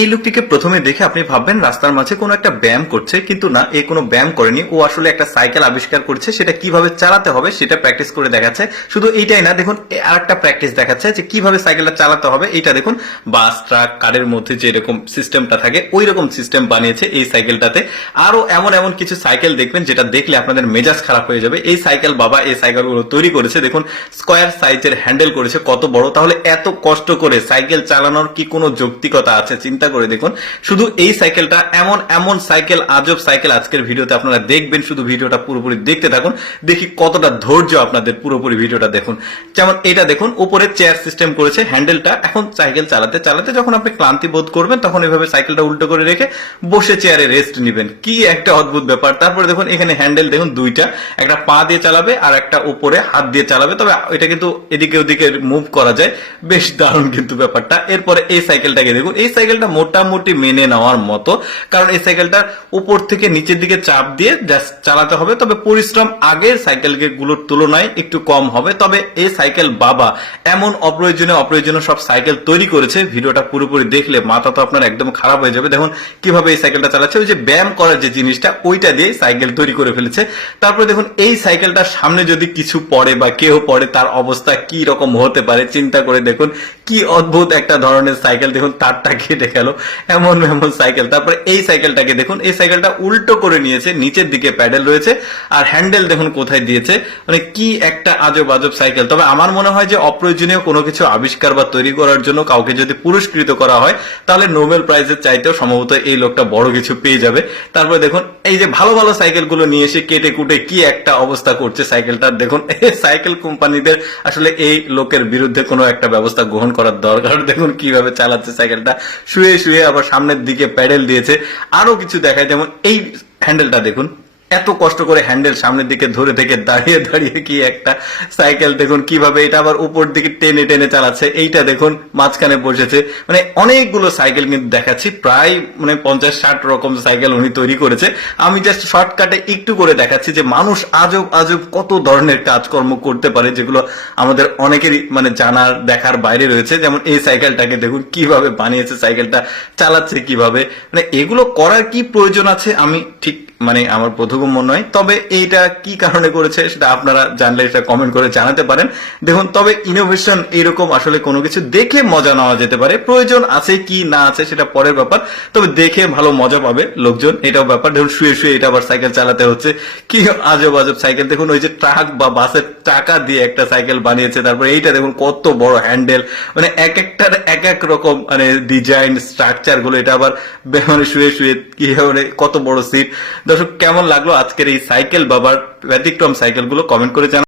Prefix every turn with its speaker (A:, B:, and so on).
A: এই লোকটিকে প্রথমে দেখে আপনি ভাববেন রাস্তার মাঝে কোনো একটা ব্যায়াম করছে, কিন্তু না, এ কোনো ব্যায়াম করেনি। ও আসলে একটা সাইকেল আবিষ্কার করছে, সেটা কীভাবে চালাতে হবে সেটা প্র্যাকটিস করে দেখাচ্ছে। শুধু এইটাই না, দেখুন আর একটা প্র্যাকটিস দেখাচ্ছে যে কীভাবে সাইকেলটা চালাতে হবে। এইটা দেখুন, বাস, ট্রাক, কারের মধ্যে যে এরকম সিস্টেমটা থাকে, ওই রকম সিস্টেম বানিয়েছে এই সাইকেলটাতে। আরও এমন এমন কিছু সাইকেল দেখবেন, যেটা দেখলে আপনাদের মেজাজ খারাপ হয়ে যাবে। এই সাইকেল বাবা, এই সাইকেলগুলো তৈরি করেছে, দেখুন স্কোয়ার সাইজের হ্যান্ডেল করেছে, কত বড়। তাহলে এত কষ্ট করে সাইকেল চালানোর কি কোনো যৌক্তিকতা আছে? চিন্তা করে দেখুন। শুধু এই সাইকেলটা এমন এমন সাইকেল আজব সাইকেল আজকের ভিডিওতে আপনারা দেখবেন। শুধু ভিডিওটা পুরোপুরি দেখতে থাকুন। দেখি কতটা ধৈর্য আপনাদের পুরোপুরি ভিডিওটা দেখুন। যেমন এটা দেখুন, উপরে চেয়ার সিস্টেম করেছে হ্যান্ডেলটা এখন সাইকেল চালাতে চালাতে যখন আপনি ক্লান্তি বোধ করবেন, তখন এভাবে সাইকেলটা উল্টো করে রেখে বসে চেয়ারে রেস্ট নেবেন। কি একটা অদ্ভুত ব্যাপার। তারপরে দেখুন, এখানে হ্যান্ডেল দেখুন দুইটা। একটা পা দিয়ে চালাবে আর একটা উপরে হাত দিয়ে চালাবে। তবে এটা কিন্তু এদিকে ওদিকে মুভ করা যায়। বেশ দারুণ কিন্তু ব্যাপারটা। এরপরে এই সাইকেলটাকে দেখুন। এই সাইকেলটা মোটামুটি মেনে নেওয়ার মতো। কারণ এই সাইকেলটা উপর থেকে নিচের দিকে চাপ দিয়ে চালাতে হবে। তবে পরিশ্রম আগের সাইকেলগুলোর তুলনায় একটু কম হবে। তবে এই সাইকেল বাবা, এমন অপ্রয়োজনীয় অপ্রয়োজনীয় সব সাইকেল তৈরি করেছে। ভিডিওটা পুরোপুরি দেখলে মাথা তো আপনার একদম খারাপ হয়ে যাবে। দেখুন কীভাবে এই সাইকেলটা চালাচ্ছে। ওই যে ব্যায়াম করার যে জিনিসটা, ওইটা দিয়ে সাইকেল তৈরি করে ফেলেছে। তারপরে দেখুন এই সাইকেলটার সামনে যদি কিছু পড়ে বা কেউ পড়ে, তার অবস্থা কি রকম হতে পারে, চিন্তা করে দেখুন কি অদ্ভুত একটা ধরনের সাইকেল দেখুন তারটা কেটে গেল, এমন এমন সাইকেল তারপরে এই সাইকেলটাকে দেখুন, এই সাইকেলটা উল্টো করে নিয়েছে, নিচের দিকে প্যাডেল রয়েছে, আর হ্যান্ডেল দেখুন কোথায় দিয়েছে মানে কি একটা আজব আজব সাইকেল তবে আমার মনে হয় যে অপ্রয়োজনীয় কোনো কিছু আবিষ্কার বা তৈরি করার জন্য কাউকে যদি পুরস্কৃত করা হয়, তাহলে নোবেল প্রাইজের চাইতেও সম্ভবত এই লোকটা বড় কিছু পেয়ে যাবে। তারপরে দেখুন, এই যে ভালো ভালো সাইকেলগুলো নিয়ে এসে কেটে কুটে কি একটা অবস্থা করছে সাইকেলটার দেখুন সাইকেল কোম্পানিদের আসলে এই লোকের বিরুদ্ধে কোনো একটা ব্যবস্থা গ্রহণ করার দরকার। দেখুন কীভাবে চালাচ্ছে সাইকেলটা। শুয়ে শুয়ে আবার সামনের দিকে প্যাডেল দিয়েছে। আরও কিছু দেখায়। যেমন এই হ্যান্ডেলটা দেখুন। এত কষ্ট করে হ্যান্ডেল সামনের দিকে ধরে থেকে দাঁড়িয়ে দাঁড়িয়ে কি একটা সাইকেল দেখুন, কীভাবে এটা আবার উপর দিকে টেনে টেনে চালাচ্ছে, এইটা দেখুন, মাঝখানে বসেছে। মানে অনেকগুলো সাইকেল কিন্তু দেখাচ্ছি, প্রায় মানে পঞ্চাশ, ষাট রকম সাইকেল উনি তৈরি করেছে। আমি জাস্ট শর্টকাটে একটু করে দেখাচ্ছি যে মানুষ আজব আজব কত ধরনের কাজকর্ম করতে পারে, যেগুলো আমাদের অনেকেরই মানে জানার, দেখার বাইরে রয়েছে। যেমন এই সাইকেলটাকে দেখুন, কীভাবে বানিয়েছে, সাইকেলটা চালাচ্ছে কীভাবে। মানে এগুলো করার কি প্রয়োজন আছে, আমি ঠিক মানে আমার বোধগম্য নয়। তবে এইটা কি কারণে করেছে সেটা আপনারা জানলে এটা কমেন্ট করে জানাতে পারেন। দেখুন, তবে ইনোভেশন এরকম আসলে কোনো কিছু দেখে মজা নেওয়া যেতে পারে। প্রয়োজন আছে কি না আছে সেটা পরের ব্যাপার। তবে দেখে ভালো মজা পাবে লোকজন, এটাও ব্যাপার। ধরুন, শুয়ে শুয়ে এটা আবার সাইকেল চালাতে হচ্ছে। কি আজব আজব সাইকেল দেখুন, ওই যে ট্রাক বা বাসের টাকা দিয়ে একটা সাইকেল বানিয়েছে। তারপরে এইটা দেখুন, কত বড় হ্যান্ডেল মানে এক একটার এক এক রকম মানে ডিজাইন স্ট্রাকচারগুলো, এটা আবার মানে শুয়ে শুয়ে কি মানে কত বড় সিট দর্শক কেমন লাগল আজকের এই সাইকেল বাবার ব্যতিক্রম সাইকেলগুলো? কমেন্ট করে জানান